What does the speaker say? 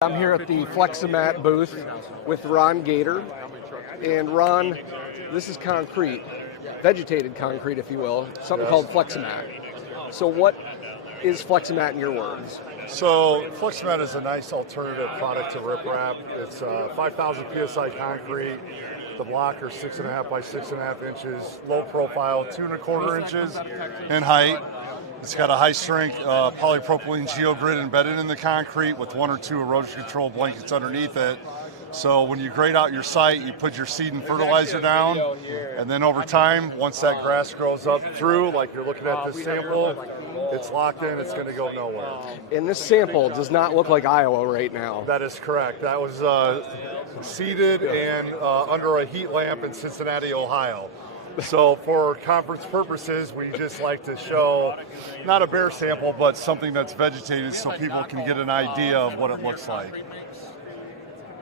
I'm here at the Flexamat booth with Ron Geater. And Ron, this is concrete, vegetated concrete, if you will, something called Flexamat. So what is Flexamat in your words? So Flexamat is a nice alternative product to riprap. It's 5,000 PSI concrete. The block are 6.5 by 6.5 inches, low profile, 2.25 inches in height. It's got a high strength polypropylene geogrid embedded in the concrete with 1 or 2 erosion control blankets underneath it. So when you grade out your site, you put your seed and fertilizer down, and then over time, once that grass grows up through, like you're looking at this sample, it's locked in, it's going to go nowhere. And this sample does not look like Iowa right now. That is correct. That was seeded and under a heat lamp in Cincinnati, Ohio. So for conference purposes, we just like to show not a bare sample, but something that's vegetated so people can get an idea of what it looks like.